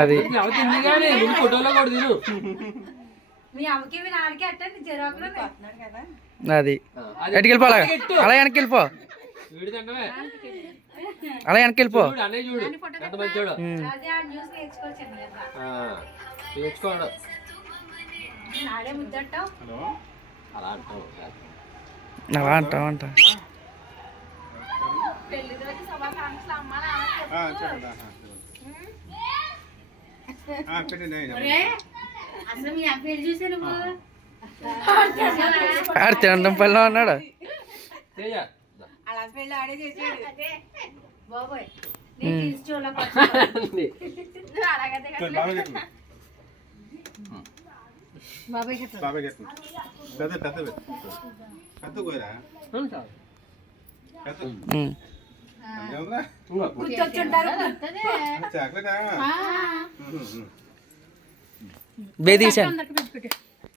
అది అది ఎటుకి వెళ్ళిపో అలా వెనక్కి వెళ్ళిపో అలా వెనక్కి వెళ్ళిపో అలా అంటావు అంట తినడం పల్లె అన్నాడు బేదీశాను